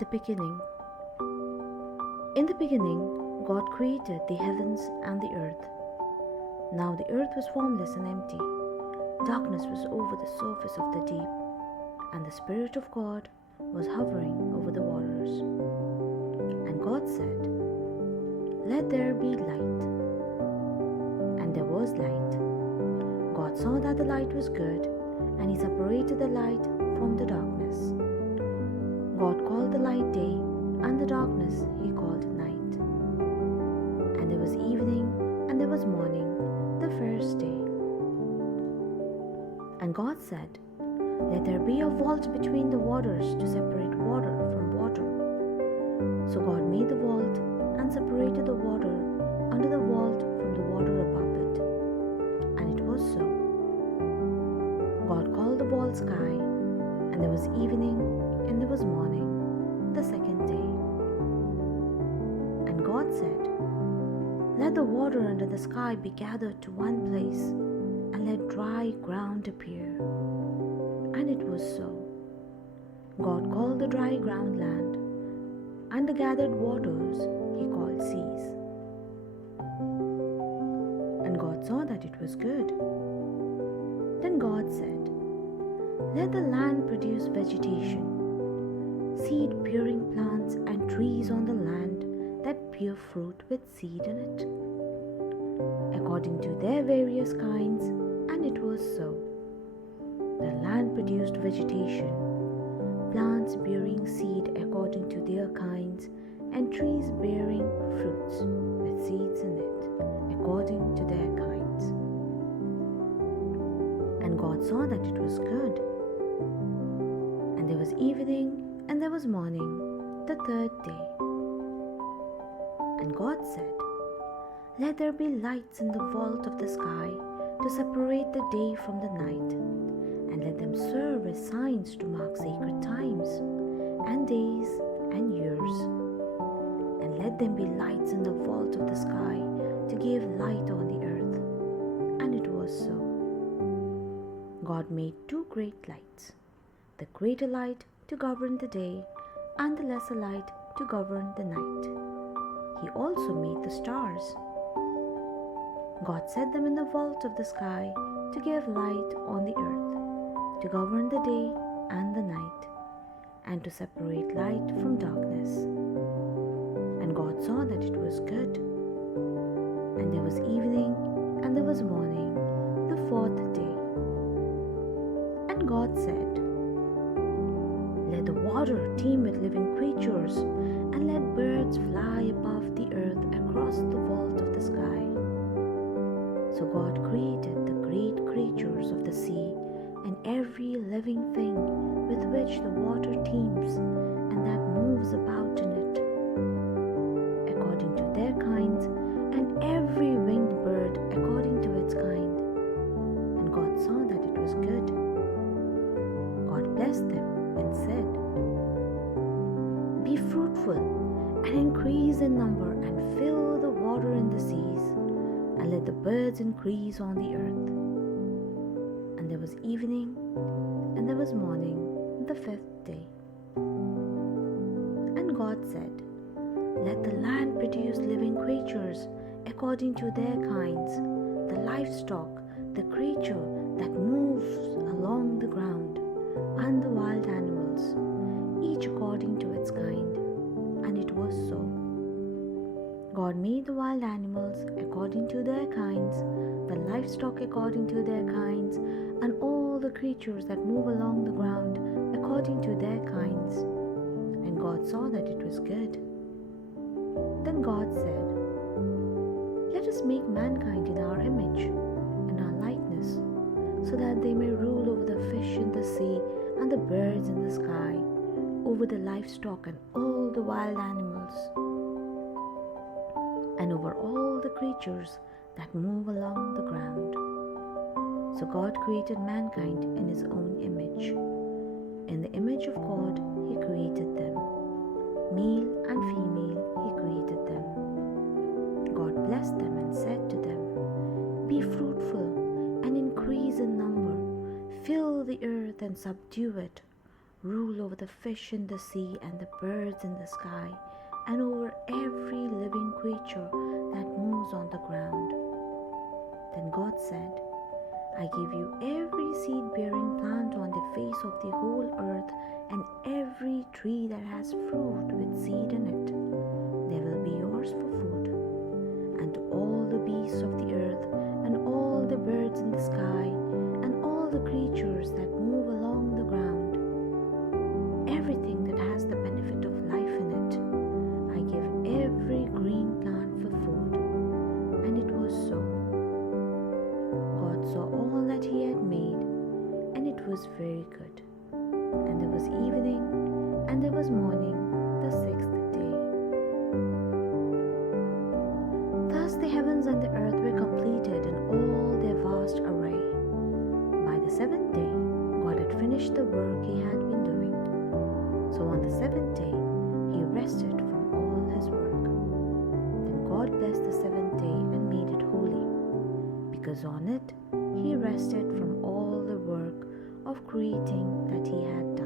The beginning. In the beginning, God created the heavens and the earth. Now the earth was formless and empty. Darkness was over the surface of the deep, and the Spirit of God was hovering over the waters. And God said, "Let there be light." And there was light. God saw that the light was good, and He separated the light from the darkness. God called the light day, and the darkness He called night. And there was evening, and there was morning, the first day. And God said, "Let there be a vault between the waters to separate water from water." So God made the vault and separated the water under the vault from the water above it. And it was so. God called the vault sky, and there was evening, and there was morning, the second day. And God said, "Let the water under the sky be gathered to one place, and let dry ground appear." And it was so. God called the dry ground land, and the gathered waters He called seas. And God saw that it was good. Then God said, "Let the land produce vegetation, seed-bearing plants and trees on the land that bear fruit with seed in it, according to their various kinds." And it was so. The land produced vegetation, plants bearing seed according to their kinds, and trees bearing fruits with seeds in it, according to their kinds. And God saw that it was good. And there was evening, and there was morning, the third day. And God said, "Let there be lights in the vault of the sky to separate the day from the night, and let them serve as signs to mark sacred times, and days, and years. And let them be lights in the vault of the sky to give light on the earth." And it was so. God made two great lights, the greater light to govern the day, and the lesser light to govern the night. He also made the stars. God set them in the vault of the sky to give light on the earth, to govern the day and the night, and to separate light from darkness. And God saw that it was good. And there was evening, and there was morning, the fourth day. And God said, "Let the water teem with living creatures, and let birds fly above the earth across the vault of the sky." So God created the great creatures of the sea, and every living thing with which the water teems, and that moves about in it, according to their kinds, and every winged bird according to its kind. And God saw that it was good. God blessed them and said, "Be fruitful and increase in number, and fill the water in the seas, and let the birds increase on the earth." And there was evening, and there was morning, the fifth day. And God said, "Let the land produce living creatures according to their kinds, the livestock, the creature that moves along the ground, and the wild animals, each according to its kind." And it was so. God made the wild animals according to their kinds, the livestock according to their kinds, and all the creatures that move along the ground according to their kinds. And God saw that it was good. Then God said, "Let us make mankind in our image, in our likeness, so that they may rule over the fish in the sea, and the birds in the sky, over the livestock and all the wild animals, and over all the creatures that move along the ground." So God created mankind in His own image. In the image of God He created them. Male and female He created them. God blessed them and said to them, "Be fruitful and increase in number. Fill the earth and subdue it. rule over the fish in the sea and the birds in the sky, and over every living creature that moves on the ground. Then God said, I give you every seed-bearing plant on the face of the whole earth, and every tree that has fruit with seed in it. They will be yours for food. And all the beasts of the earth, and all the birds in the sky, and all the creatures that move along the ground, everything that has the benefit of life in it, I give every green plant for food. And it was so. God saw all that he had made, and it was very good. And there was evening, and there was morning, the sixth day. Thus the heavens and the earth were completed in all their vast array. By the seventh day, God had finished the work he had been doing. So on the seventh day, he rested from all his work. Then God blessed the seventh day and made it holy, because on it he rested from all the work of creating that he had done.